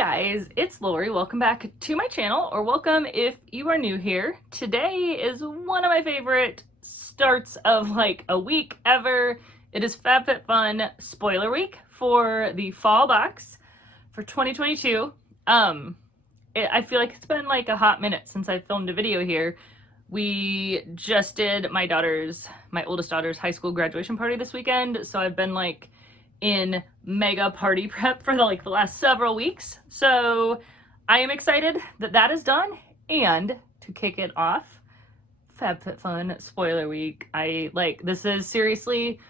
guys, it's Lori. Welcome back to my channel, or welcome if you are new here. Today is one of my favorite starts of like a week ever. It is FabFitFun spoiler week for the fall box for 2022. I feel like it's been like a hot minute since I filmed a video here. We just did my oldest daughter's high school graduation party this weekend, so I've been like in mega party prep for the last several weeks. So I am excited that that is done, and to kick it off, FabFitFun spoiler week. This is seriously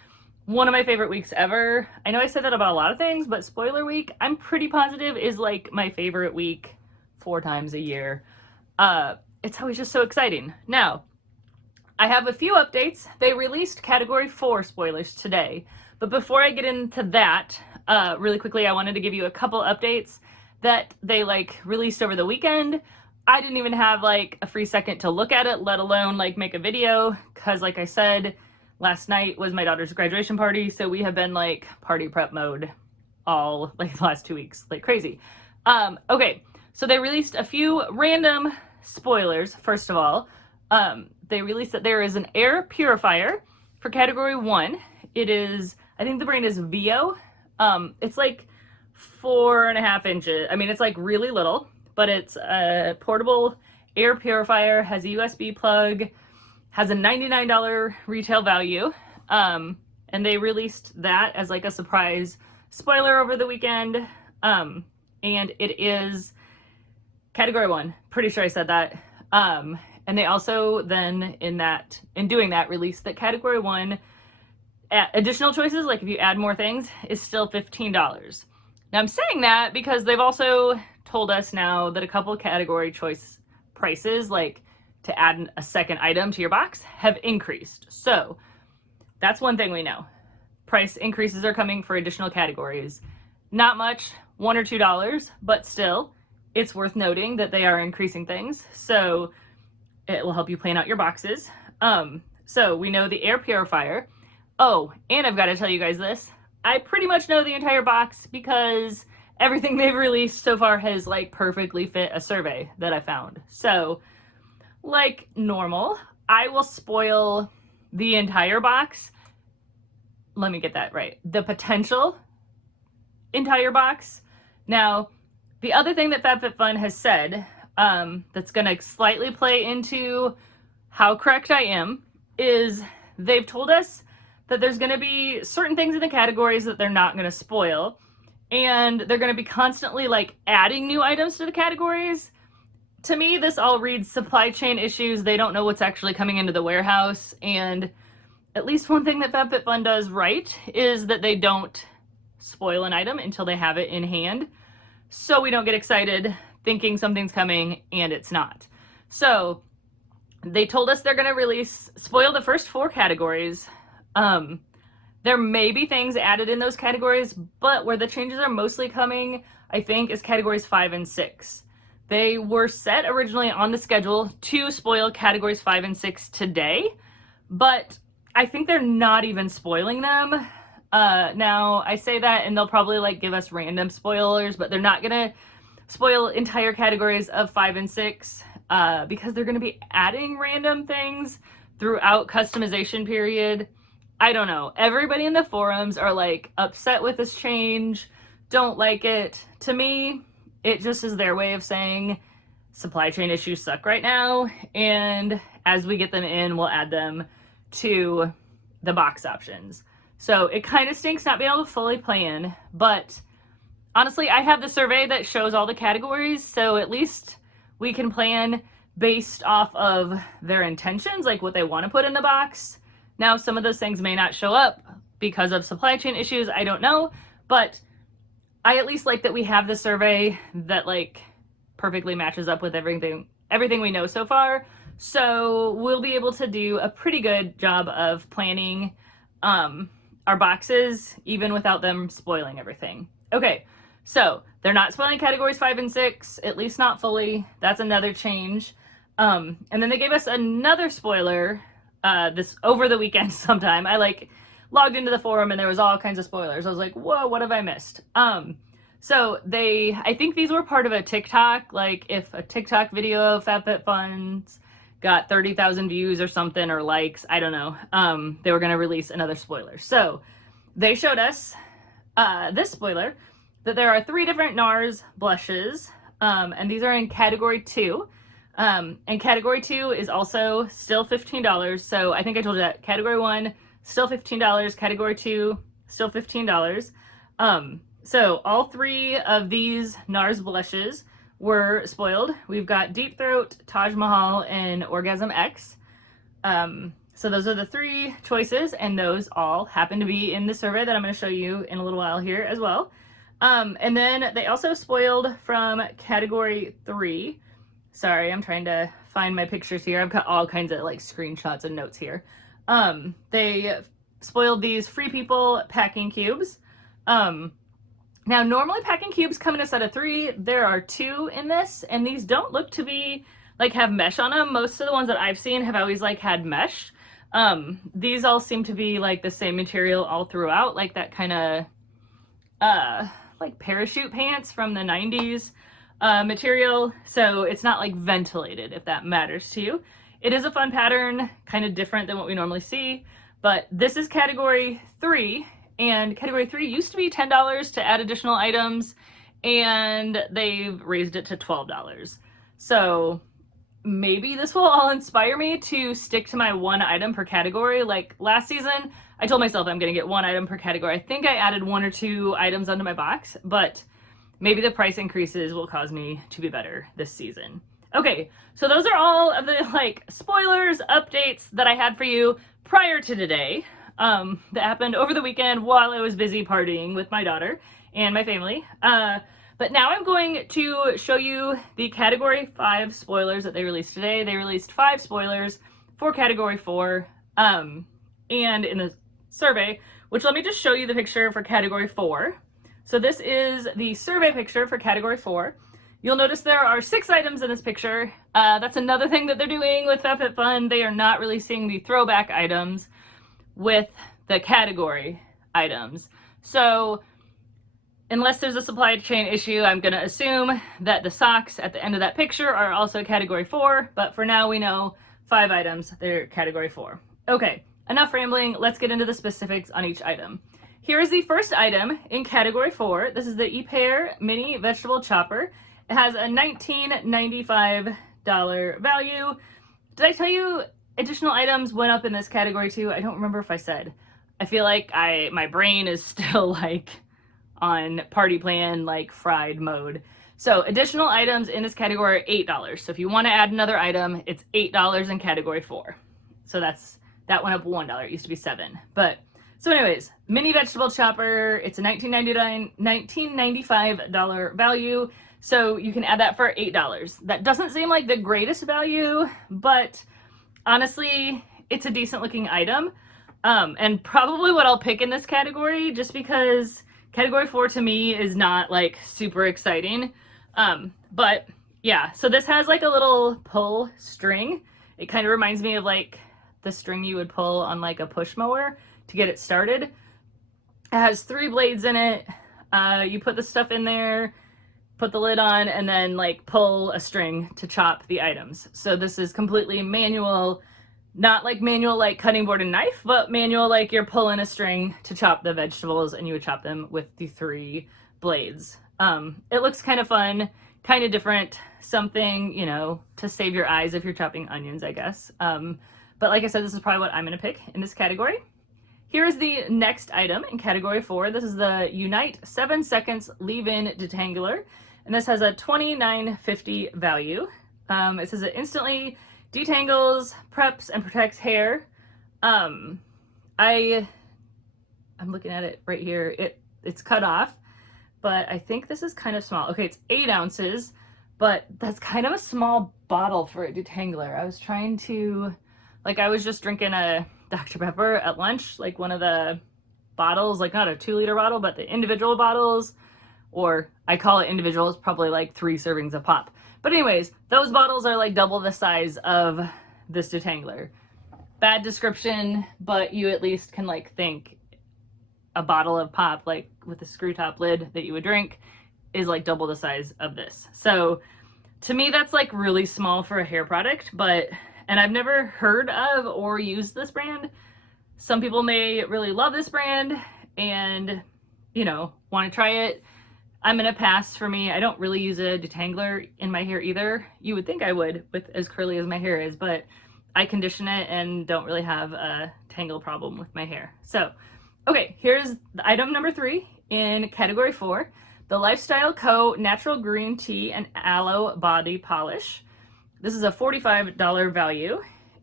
one of my favorite weeks ever. I know I said that about a lot of things, but spoiler week, I'm pretty positive, is like my favorite week 4 times a year. It's always just so exciting. Now, I have a few updates. They released Category 4 spoilers today. But before I get into that, really quickly, I wanted to give you a couple updates that they released over the weekend. I didn't even have a free second to look at it, let alone make a video, because like I said, last night was my daughter's graduation party, so we have been party prep mode all the last 2 weeks, like crazy. Okay, so they released a few random spoilers. First of all, they released that there is an air purifier for Category 1. It is, I think the brand is Vio. It's 4.5 inches. I mean, it's really little, but it's a portable air purifier, has a USB plug, has a $99 retail value. And they released that as a surprise spoiler over the weekend. And it is Category 1. Pretty sure I said that. And they also then in doing that released that Category 1 additional choices, if you add more things, is still $15. Now I'm saying that because they've also told us now that a couple of category choice prices, to add a second item to your box, have increased. So that's one thing we know. Price increases are coming for additional categories. Not much, $1 or $2, but still, it's worth noting that they are increasing things. So it will help you plan out your boxes. So we know the air purifier. Oh, and I've got to tell you guys this. I pretty much know the entire box because everything they've released so far has perfectly fit a survey that I found. So like normal, I will spoil the entire box. Let me get that right. The potential entire box. Now, the other thing that FabFitFun has said that's going to slightly play into how correct I am is they've told us that there's going to be certain things in the categories that they're not going to spoil, and they're going to be constantly adding new items to the categories. To me, this all reads supply chain issues. They don't know what's actually coming into the warehouse, and at least one thing that FabFitFun does right is that they don't spoil an item until they have it in hand, so we don't get excited thinking something's coming and it's not. So they told us they're going to spoil the first 4 categories. There may be things added in those categories, but where the changes are mostly coming, I think, is categories 5 and 6. They were set originally on the schedule to spoil categories 5 and 6 today, but I think they're not even spoiling them. Now I say that and they'll probably give us random spoilers, but they're not gonna spoil entire categories of 5 and 6 because they're gonna be adding random things throughout customization period. I don't know. Everybody in the forums are upset with this change, don't like it. To me, it just is their way of saying supply chain issues suck right now, and as we get them in, we'll add them to the box options. So it kind of stinks not being able to fully plan, but honestly, I have the survey that shows all the categories, so at least we can plan based off of their intentions, what they want to put in the box. Now, some of those things may not show up because of supply chain issues, I don't know, but I at least like that we have the survey that perfectly matches up with everything we know so far. So we'll be able to do a pretty good job of planning our boxes even without them spoiling everything. Okay, so they're not spoiling categories 5 and 6, at least not fully. That's another change. And then they gave us another spoiler this over the weekend sometime. I logged into the forum and there was all kinds of spoilers. I was like, whoa, what have I missed? So I think these were part of a TikTok, like if a TikTok video of FabFitFun got 30,000 views or something, or likes, I don't know, they were gonna release another spoiler. So they showed us this spoiler, that there are 3 different NARS blushes, and these are in category 2. And category 2 is also still $15. So I think I told you that. Category 1, still $15. Category 2, still $15. So all 3 of these NARS blushes were spoiled. We've got Deep Throat, Taj Mahal, and Orgasm X. So those are the 3 choices, and those all happen to be in the survey that I'm going to show you in a little while here as well. And then they also spoiled from category 3. Sorry, I'm trying to find my pictures here. I've got all kinds of like screenshots and notes here. They spoiled these Free People packing cubes. Now normally packing cubes come in a set of 3. There are 2 in this, and these don't look to be like have mesh on them. Most of the ones that I've seen have always like had mesh. These all seem to be like the same material all throughout, like that kind of like parachute pants from the 90s material. So it's not like ventilated, if that matters to you. It is a fun pattern, kind of different than what we normally see, but this is category 3, and category 3 used to be $10 to add additional items, and they've raised it to $12. So maybe this will all inspire me to stick to my 1 item per category. Like last season, I told myself I'm gonna get 1 item per category. I think I added 1 or 2 items onto my box, but maybe the price increases will cause me to be better this season. Okay, so those are all of the like spoilers, updates that I had for you prior to today, that happened over the weekend while I was busy partying with my daughter and my family. But now I'm going to show you the category 5 spoilers that they released today. They released 5 spoilers for category 4, and in the survey, which let me just show you the picture for category 4. So this is the survey picture for category 4. You'll notice there are 6 items in this picture. That's another thing that they're doing with FabFitFun. They are not releasing the throwback items with the category items. So unless there's a supply chain issue, I'm going to assume that the socks at the end of that picture are also category 4, but for now we know 5 items, they're category 4. Okay, enough rambling, let's get into the specifics on each item. Here is the first item in category 4. This is the Ipsy Mini Vegetable Chopper. It has a $19.95 value. Did I tell you additional items went up in this category too? I don't remember if I said. I feel like my brain is still like on party plan, like fried mode. So additional items in this category are $8. So if you want to add another item, it's $8 in category 4. So that went up $1. It used to be $7. But so anyways, mini vegetable chopper. It's a $19.95 value. So you can add that for $8. That doesn't seem like the greatest value, but honestly, it's a decent looking item. And probably what I'll pick in this category, just because category 4 to me is not like super exciting. But yeah, so this has like a little pull string. It kind of reminds me of like the string you would pull on like a push mower to get it started. It has 3 blades in it. You put the stuff in there, put the lid on, and then like pull a string to chop the items. So this is completely manual, not like manual like cutting board and knife, but manual like you're pulling a string to chop the vegetables, and you would chop them with the 3 blades. It looks kind of fun, kind of different, something, you know, to save your eyes if you're chopping onions, I guess. But like I said, this is probably what I'm going to pick in this category. Here is the next item in category 4. This is the Unite 7 Seconds Leave-In Detangler, and this has a $29.50 value. It says it instantly detangles, preps, and protects hair. I'm looking at it right here. It's cut off, but I think this is kind of small. Okay, it's 8 ounces, but that's kind of a small bottle for a detangler. I was trying to, like, I was just drinking a Dr. Pepper at lunch, like one of the bottles, like not a 2-liter bottle, but the individual bottles, or I call it individual, it's probably like 3 servings of pop. But anyways, those bottles are like double the size of this detangler. Bad description, but you at least can like think a bottle of pop, like with a screw top lid that you would drink, is like double the size of this. So to me, that's like really small for a hair product, and I've never heard of or used this brand. Some people may really love this brand and, you know, want to try it. I'm gonna pass for me. I don't really use a detangler in my hair either. You would think I would with as curly as my hair is, but I condition it and don't really have a tangle problem with my hair. So, okay, here's item number 3 in category 4, the Lifestyle Co. Natural Green Tea and Aloe Body Polish. This is a $45 value,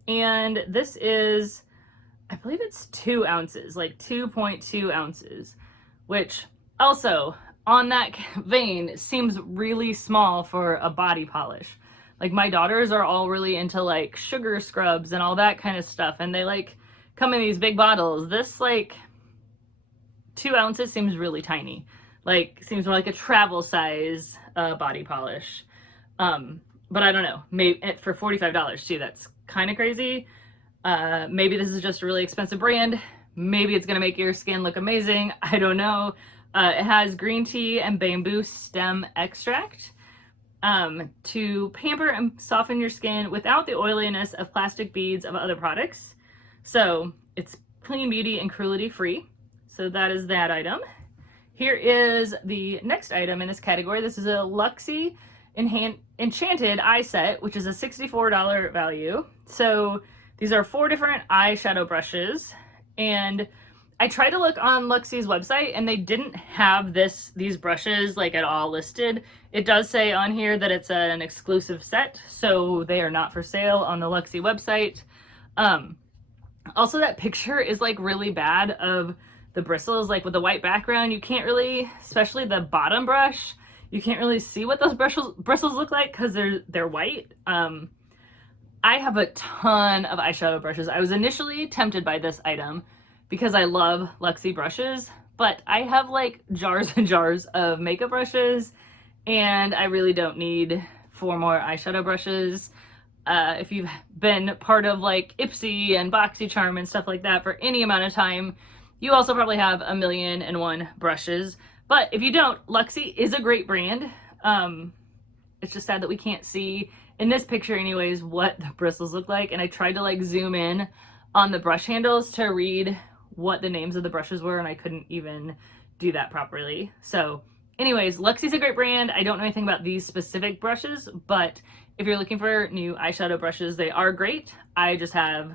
and this is, I believe it's 2 ounces, like 2.2 ounces, which also, on that vein, seems really small for a body polish. Like my daughters are all really into like sugar scrubs and all that kind of stuff, and they like come in these big bottles. This like 2 ounces seems really tiny. Like seems more like a travel size body polish. But I don't know, maybe for $45 too, that's kind of crazy. Maybe this is just a really expensive brand. Maybe it's gonna make your skin look amazing. I don't know. It has green tea and bamboo stem extract to pamper and soften your skin without the oiliness of plastic beads of other products. So it's clean beauty and cruelty free. So that is that item. Here is the next item in this category. This is a Luxie Enchanted Eye Set, which is a $64 value. So these are 4 different eyeshadow brushes, and I tried to look on Luxie's website and they didn't have these brushes like at all listed. It does say on here that it's an exclusive set, so they are not for sale on the Luxie website. Also, that picture is like really bad of the bristles, like with the white background. You can't really, especially the bottom brush, you can't really see what those bristles look like because they're white. I have a ton of eyeshadow brushes. I was initially tempted by this item because I love Luxie brushes, but I have like jars and jars of makeup brushes, and I really don't need 4 more eyeshadow brushes. If you've been part of like Ipsy and BoxyCharm and stuff like that for any amount of time, you also probably have 1,000,001 brushes. But if you don't, Luxie is a great brand. It's just sad that we can't see, in this picture anyways, what the bristles look like, and I tried to like zoom in on the brush handles to read what the names of the brushes were, and I couldn't even do that properly. So anyways, Luxie's a great brand. I don't know anything about these specific brushes, but if you're looking for new eyeshadow brushes, they are great. I just have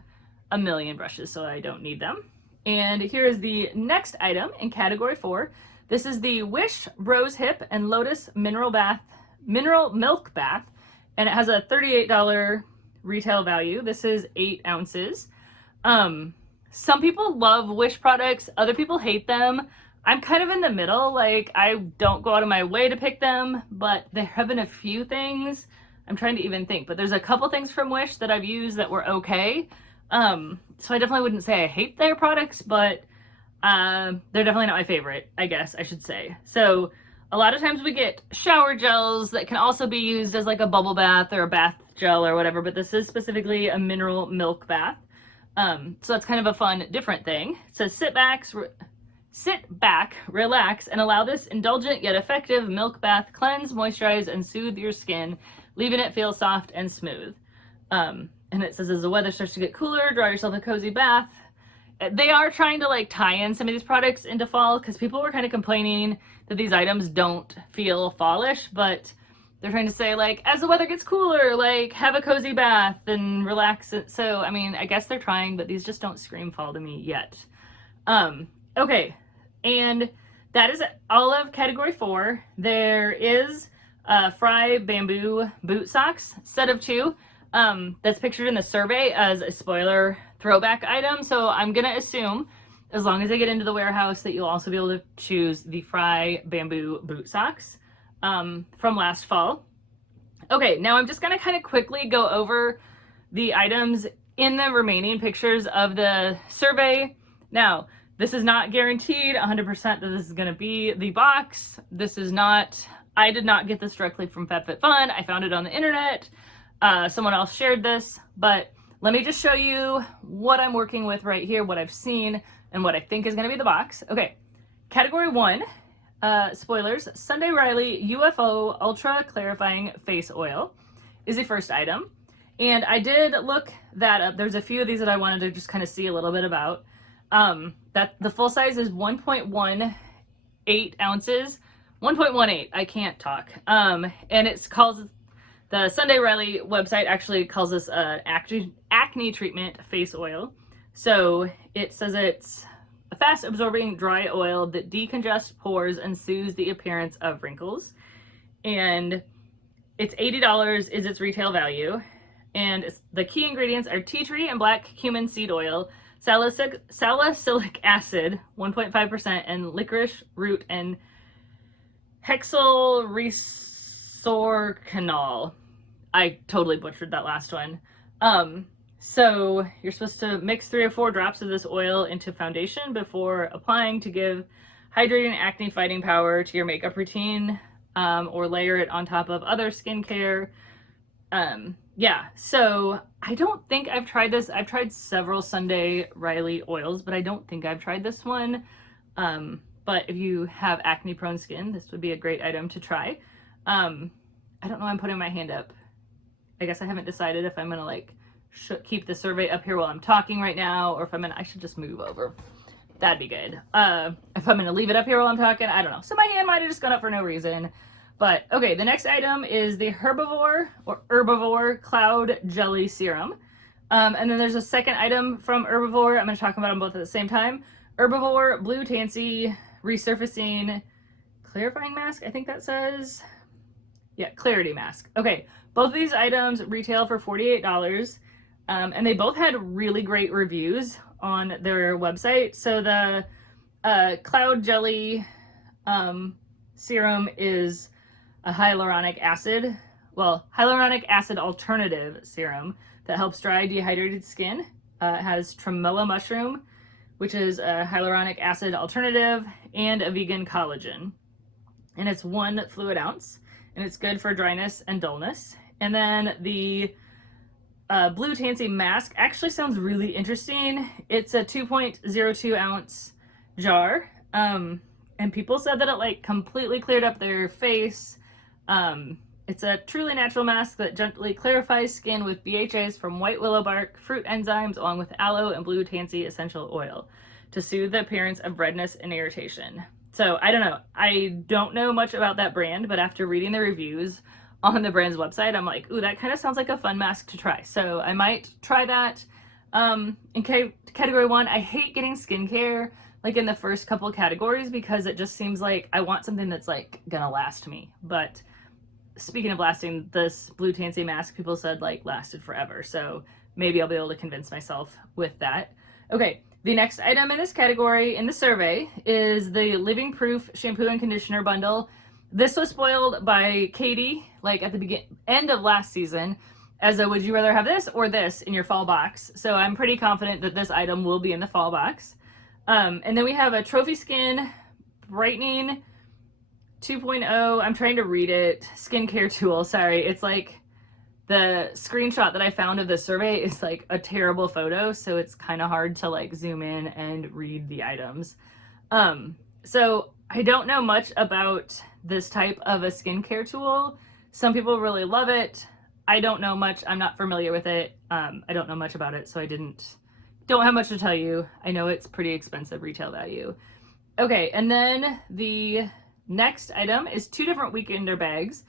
1,000,000 brushes, so I don't need them. And here's the next item in category 4. This is the Wish Rose Hip and Lotus Mineral Milk Bath, and it has a $38 retail value. This is 8 ounces. Some people love Wish products, other people hate them. I'm kind of in the middle. Like, I don't go out of my way to pick them, but there have been a few things. I'm trying to even think, but there's a couple things from Wish that I've used that were okay. So I definitely wouldn't say I hate their products, but they're definitely not my favorite, I guess I should say. So a lot of times we get shower gels that can also be used as like a bubble bath or a bath gel or whatever, but this is specifically a mineral milk bath. So that's kind of a fun, different thing. It says sit back, relax, and allow this indulgent yet effective milk bath cleanse, moisturize, and soothe your skin, leaving it feel soft and smooth. And it says as the weather starts to get cooler, draw yourself a cozy bath. They are trying to like tie in some of these products into fall because people were kind of complaining that these items don't feel fallish, but they're trying to say like, as the weather gets cooler, like have a cozy bath and relax. So, I mean, I guess they're trying, but these just don't scream fall to me yet. Okay. And that is all of category 4. There is Fry Bamboo boot socks, set of 2. That's pictured in the survey as a spoiler throwback item. So I'm going to assume as long as I get into the warehouse that you'll also be able to choose the Fry Bamboo boot socks from last fall. Okay, now I'm just going to kind of quickly go over the items in the remaining pictures of the survey. Now, this is not guaranteed 100% that this is going to be the box. This is not, I did not get this directly from FabFitFun. I found it on the internet. Someone else shared this, but let me just show you what I'm working with right here, what I've seen, and what I think is going to be the box. Okay, category 1 spoilers, Sunday Riley UFO Ultra Clarifying Face Oil is the first item. And I did look that up. There's a few of these that I wanted to just kind of see a little bit about. That the full size is 1.18 ounces. 1.18, I can't talk. And it's called, the Sunday Riley website actually calls this acne treatment face oil. So it says it's a fast absorbing dry oil that decongests pores and soothes the appearance of wrinkles. And it's $80 is its retail value. And the key ingredients are tea tree and black cumin seed oil, salicylic acid, 1.5%, and licorice root and hexylresorcanol. I totally butchered that last one. So you're supposed to mix 3 or 4 drops of this oil into foundation before applying to give hydrating acne fighting power to your makeup routine, or layer it on top of other skincare. Yeah, so I don't think I've tried this. I've tried several Sunday Riley oils, but I don't think I've tried this one. But if you have acne prone skin, this would be a great item to try. I don't know, I'm putting my hand up. I guess I haven't decided if I'm gonna like keep the survey up here while I'm talking right now, or if I should just move over. That'd be good. If I'm gonna leave it up here while I'm talking, I don't know. So my hand might have just gone up for no reason. But okay, the next item is the Herbivore Cloud Jelly Serum. And then there's a second item from Herbivore. I'm gonna talk about them both at the same time. Herbivore Blue Tansy Resurfacing Clarifying Mask, I think that says. Yeah, Clarity Mask. Okay, both of these items retail for $48. And they both had really great reviews on their website. So the Cloud Jelly serum is a hyaluronic acid alternative serum that helps dry dehydrated skin. It has tremella mushroom, which is a hyaluronic acid alternative, and a vegan collagen. And it's 1 fluid ounce, and it's good for dryness and dullness. And then the Blue Tansy mask actually sounds really interesting. It's a 2.02 ounce jar. And people said that it like completely cleared up their face. It's a truly natural mask that gently clarifies skin with BHAs from white willow bark, fruit enzymes, along with aloe and blue tansy essential oil to soothe the appearance of redness and irritation. So I don't know. I don't know much about that brand, but after reading the reviews on the brand's website, I'm like, ooh, that kind of sounds like a fun mask to try. So I might try that. In category 1, I hate getting skincare like in the first couple of categories because it just seems like I want something that's like gonna last me. But speaking of lasting, this Blue Tansy mask, people said like lasted forever. So maybe I'll be able to convince myself with that. Okay, the next item in this category in the survey is the Living Proof Shampoo and Conditioner Bundle. This was spoiled by Katie, like at the end of last season, as a would you rather have this or this in your fall box. So I'm pretty confident that this item will be in the fall box. And then we have a Trophy Skin Brightening 2.0. I'm trying to read it. Skincare tool. Sorry. It's like the screenshot that I found of the survey is like a terrible photo. So it's kind of hard to like zoom in and read the items. So I don't know much about this type of a skincare tool. Some people really love it. I don't know much. I'm not familiar with it. I don't know much about it, so I don't have much to tell you. I know it's pretty expensive retail value. Okay, and then the next item is 2 different Weekender bags.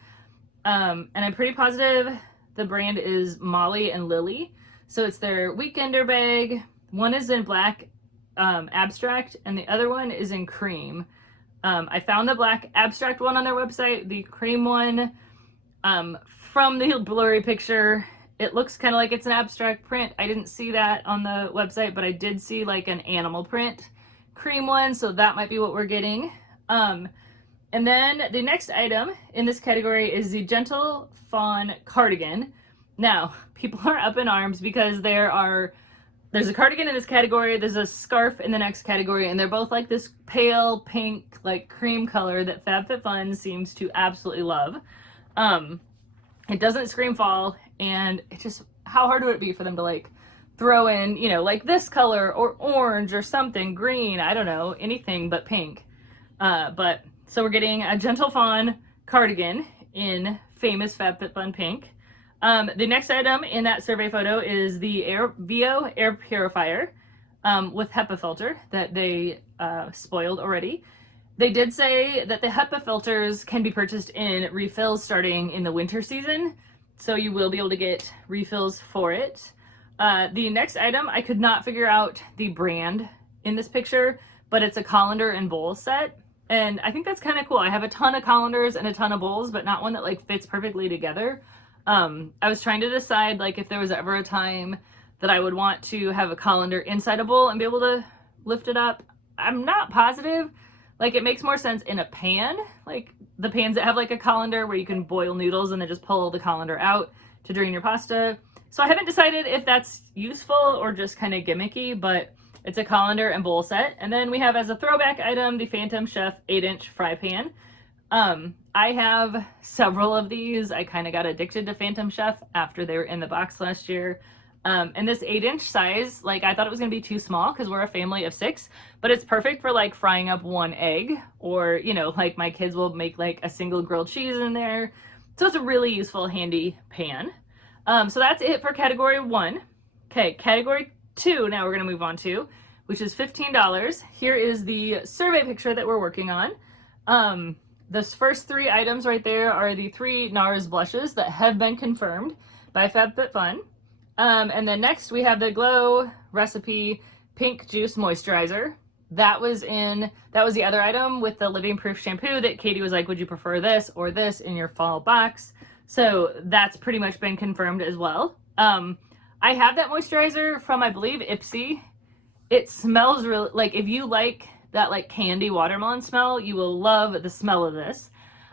And I'm pretty positive the brand is Molly and Lily. So it's their Weekender bag. One is in black abstract, and the other one is in cream. I found the black abstract one on their website. The cream one, from the blurry picture, it looks kind of like it's an abstract print. I didn't see that on the website, but I did see like an animal print cream one, so that might be what we're getting. And then the next item in this category is the Gentle Fawn cardigan. Now, people are up in arms because there's a cardigan in this category, there's a scarf in the next category, and they're both like this pale pink, like cream color that FabFitFun seems to absolutely love. It doesn't scream fall, and it just, how hard would it be for them to like throw in, you know, like this color or orange or something, green, I don't know, anything but pink. But So we're getting a Gentle Fawn cardigan in famous FabFitFun pink. The next item in that survey photo is the VO Air Purifier with HEPA filter that they spoiled already. They did say that the HEPA filters can be purchased in refills starting in the winter season, so you will be able to get refills for it. The next item, I could not figure out the brand in this picture, but it's a colander and bowl set, and I think that's kind of cool. I have a ton of colanders and a ton of bowls, but not one that like fits perfectly together. I was trying to decide like if there was ever a time that I would want to have a colander inside a bowl and be able to lift it up. I'm not positive. Like, it makes more sense in a pan, like the pans that have like a colander where you can boil noodles and then just pull the colander out to drain your pasta. So I haven't decided if that's useful or just kind of gimmicky, but it's a colander and bowl set. And then we have as a throwback item, the Phantom Chef 8-inch fry pan. I have several of these. I kind of got addicted to Phantom Chef after they were in the box last year. And this 8-inch size, like I thought it was gonna be too small because we're a family of 6, but it's perfect for like frying up 1 egg, or you know, like my kids will make like a single grilled cheese in there. So it's a really useful, handy pan. So that's it for category 1. Okay, category 2 now we're gonna move on to, which is $15. Here is the survey picture that we're working on. Those first 3 items right there are the 3 NARS blushes that have been confirmed by FabFitFun. And then next we have the Glow Recipe Pink Juice Moisturizer. That was the other item with the Living Proof shampoo that Katie was like, would you prefer this or this in your fall box? So that's pretty much been confirmed as well. I have that moisturizer from, I believe, Ipsy. It smells really, like if you like that like candy watermelon smell, you will love the smell of this.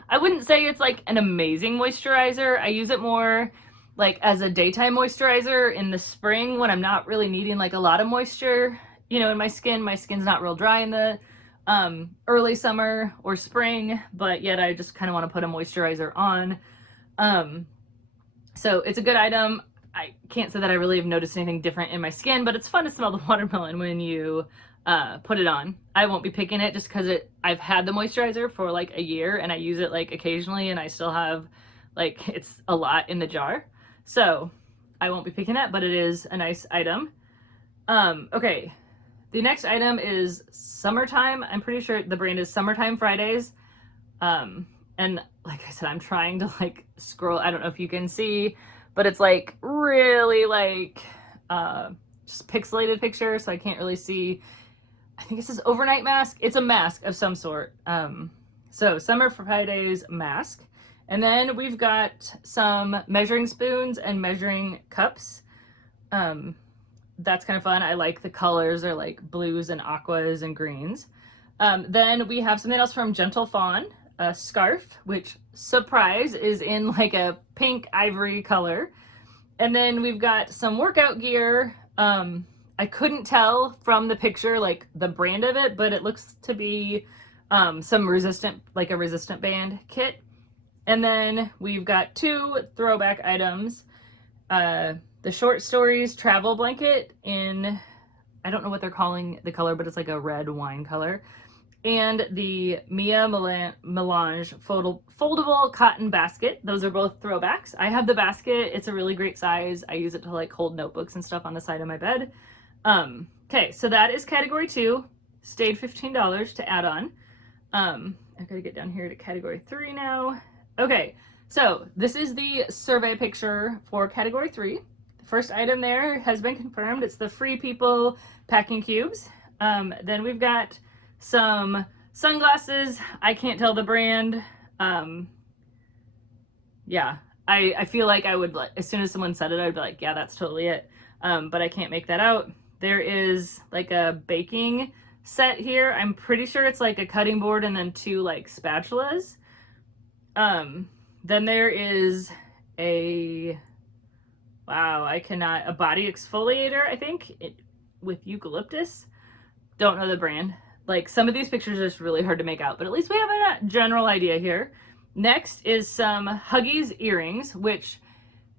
I wouldn't say it's like an amazing moisturizer. I use it more like as a daytime moisturizer in the spring when I'm not really needing like a lot of moisture, you know, in my skin. My skin's not real dry in the early summer or spring, but yet I just kind of want to put a moisturizer on. So it's a good item. I can't say that I really have noticed anything different in my skin, but it's fun to smell the watermelon when you put it on. I won't be picking it just because I've had the moisturizer for like a year and I use it like occasionally and I still have like, it's a lot in the jar. So I won't be picking that, but it is a nice item. Okay, the next item is Summertime. I'm pretty sure the brand is Summertime Fridays. And like I said, I'm trying to like scroll. I don't know if you can see, but it's like really like just pixelated picture, so I can't really see. I think it says overnight mask. It's a mask of some sort. So Summer Fridays mask. And then we've got some measuring spoons and measuring cups. That's kind of fun. I like the colors. They're like blues and aquas and greens. Then we have something else from Gentle Fawn, a scarf, which, surprise, is in like a pink ivory color. And then we've got some workout gear. I couldn't tell from the picture like the brand of it, but it looks to be some resistant, like a resistant band kit. And then we've got 2 throwback items. The Short Stories travel blanket in, I don't know what they're calling the color, but it's like a red wine color. And the Mia Melange foldable cotton basket. Those are both throwbacks. I have the basket. It's a really great size. I use it to like hold notebooks and stuff on the side of my bed. Okay, so that is category 2. Stayed $15 to add on. I've got to get down here to category 3 now. Okay, so this is the survey picture for category 3. The first item there has been confirmed. It's the Free People packing cubes. Then we've got some sunglasses. I can't tell the brand. Yeah, I feel like I would, as soon as someone said it, I'd be like, yeah, that's totally it. But I can't make that out. There is like a baking set here. I'm pretty sure it's like a cutting board and then 2 like spatulas. Then there is a body exfoliator, I think, with eucalyptus. Don't know the brand. Like, some of these pictures are just really hard to make out, but at least we have a general idea here. Next is some Huggies earrings, which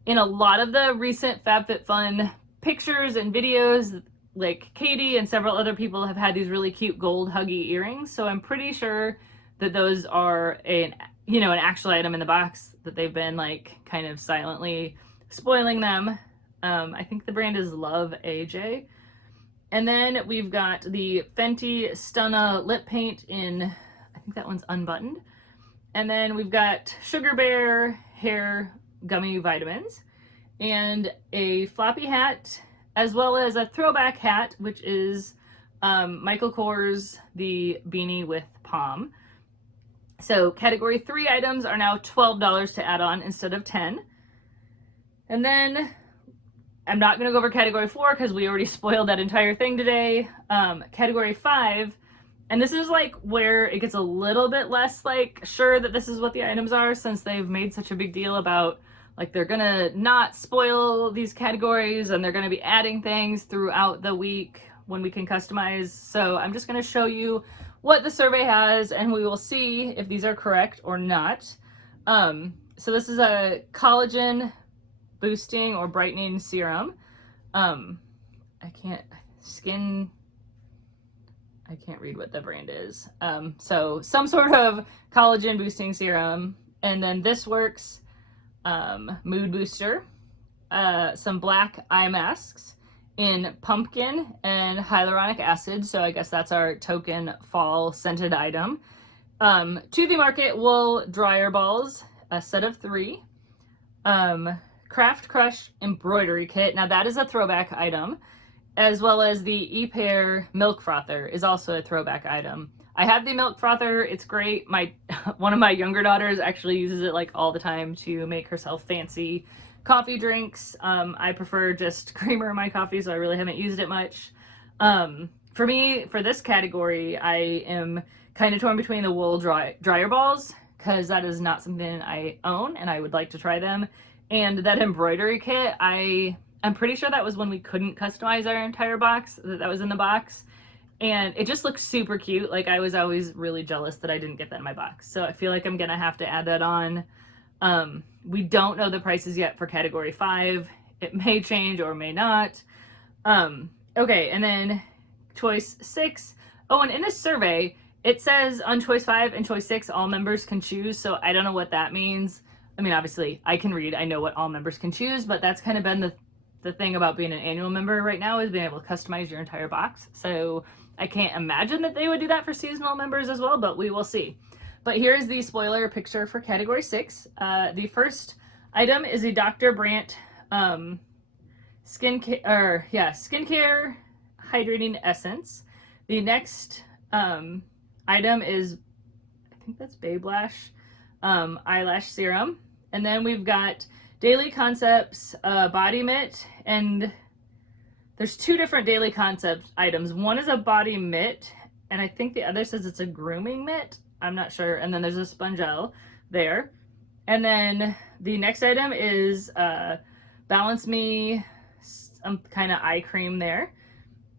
in a lot of the recent FabFitFun pictures and videos, like Katie and several other people have had these really cute gold Huggy earrings. So I'm pretty sure that those are an actual item in the box, that they've been like kind of silently spoiling them. I think the brand is Love AJ. And then we've got the Fenty Stunna lip paint in, I think that one's unbuttoned. And then we've got Sugar Bear hair gummy vitamins and a floppy hat, as well as a throwback hat, which is Michael Kors, the beanie with palm. So category 3 items are now $12 to add on instead of $10. And then I'm not going to go over category 4 because we already spoiled that entire thing today. Category 5, and this is like where it gets a little bit less like sure that this is what the items are, since they've made such a big deal about like they're gonna not spoil these categories and they're gonna be adding things throughout the week when we can customize. So I'm just gonna show you what the survey has and we will see if these are correct or not. So this is a collagen boosting or brightening serum. I can't read what the brand is. So some sort of collagen boosting serum. And then This Works mood booster, some black eye masks in pumpkin and hyaluronic acid. So I guess that's our token fall scented item. To the Market wool dryer balls, a set of 3. Craft Crush embroidery kit. Now that is a throwback item, as well as the E-Pair milk frother is also a throwback item. I have the milk frother. It's great. One of my younger daughters actually uses it like all the time to make herself fancy coffee drinks. I prefer just creamer in my coffee, so I really haven't used it much. For me, for this category, I am kind of torn between the wool dryer balls, because that is not something I own and I would like to try them. And that embroidery kit, I'm pretty sure that was when we couldn't customize our entire box, that was in the box. And it just looks super cute. Like I was always really jealous that I didn't get that in my box. So I feel like I'm gonna have to add that on. We don't know the prices yet for category 5. It may change or may not. Okay, and then choice 6. Oh, and in this survey, it says on choice 5 and choice 6, all members can choose. So I don't know what that means. I mean, obviously I can read, I know what all members can choose, but that's kind of been the thing about being an annual member right now, is being able to customize your entire box. So I can't imagine that they would do that for seasonal members as well, but we will see. But here's the spoiler picture for category 6. The first item is a Dr. Brandt skincare hydrating essence. The next item is, I think that's Babe Lash eyelash serum. And then we've got Daily Concepts body mitt, and there's 2 different Daily Concept items. One is a body mitt, and I think the other says it's a grooming mitt. I'm not sure. And then there's a spongelle there. And then the next item is Balance Me, some kind of eye cream there.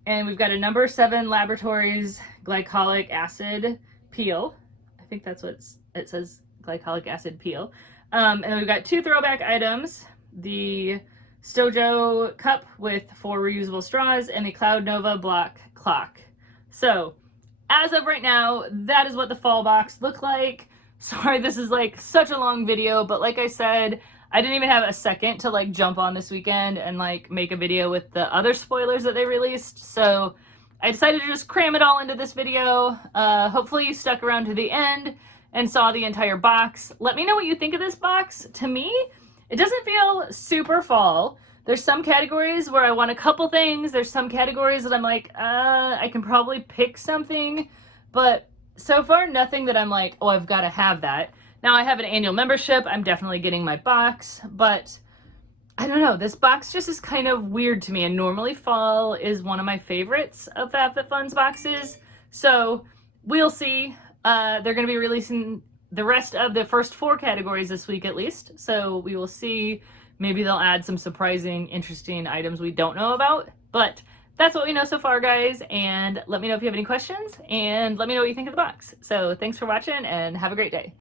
And we've got a number 7 Laboratories glycolic acid peel. I think that's what it says, glycolic acid peel. And then we've got 2 throwback items, the Stojo cup with 4 reusable straws and the Cloud Nova block clock. So as of right now, that is what the fall box looked like. Sorry, this is like such a long video, but like I said, I didn't even have a second to like jump on this weekend and like make a video with the other spoilers that they released. So I decided to just cram it all into this video. Hopefully you stuck around to the end and saw the entire box. Let me know what you think of this box. To me, it doesn't feel super fall. There's some categories where I want a couple things. There's some categories that I'm like, I can probably pick something. But so far, nothing that I'm like, oh, I've got to have that. Now I have an annual membership. I'm definitely getting my box. But I don't know. This box just is kind of weird to me. And normally fall is one of my favorites of FabFitFun's boxes. So we'll see. They're going to be releasing the rest of the first 4 categories this week at least. So we will see. Maybe they'll add some surprising, interesting items we don't know about. But that's what we know so far, guys. And let me know if you have any questions. And let me know what you think of the box. So thanks for watching and have a great day.